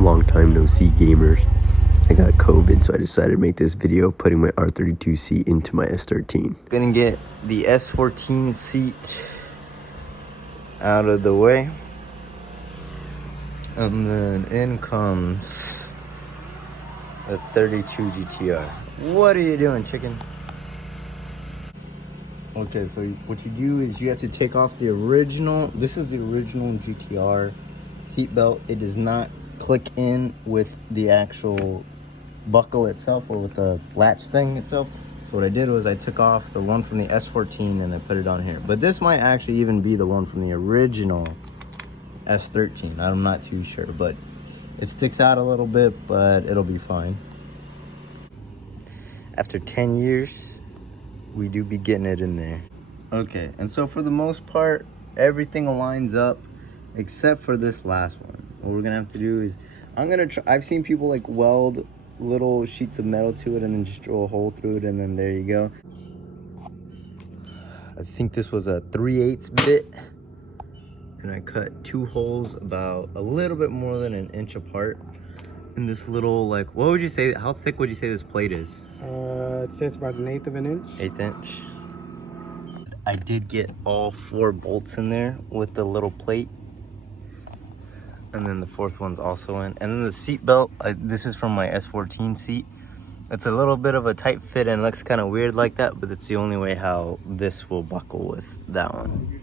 Long time no see, gamers. I got COVID, so I decided to make this video putting my R32 seat into my S13. Gonna get the S14 seat out of the way. And then in comes the 32 GTR. What are you doing, chicken? Okay, so what you do is you have to take off the original. This is the original GTR seat belt. It does not click in with the actual buckle itself or with the latch thing itself. So what I did was I took off the one from the S14 and I put it on here. But this might actually even be the one from the original S13. I'm not too sure, but it sticks out a little bit, but it'll be fine. After 10 years, we do be getting it in there. Okay, and so for the most part, everything aligns up except for this last one. What we're gonna have to do is, I've seen people like weld little sheets of metal to it and then just drill a hole through it, and then there you go. I think this was a 3/8 bit, and I cut 2 holes about a little bit more than an inch apart in this little, like, what would you say, how thick would you say this plate is? I'd say it's about 1/8 of an inch. 1/8 inch. I did get all 4 bolts in there with the little plate, and then the 4th one's also in. And then the seat belt, this is from my S14 seat. It's a little bit of a tight fit and looks kind of weird like that, but it's the only way how this will buckle with that one.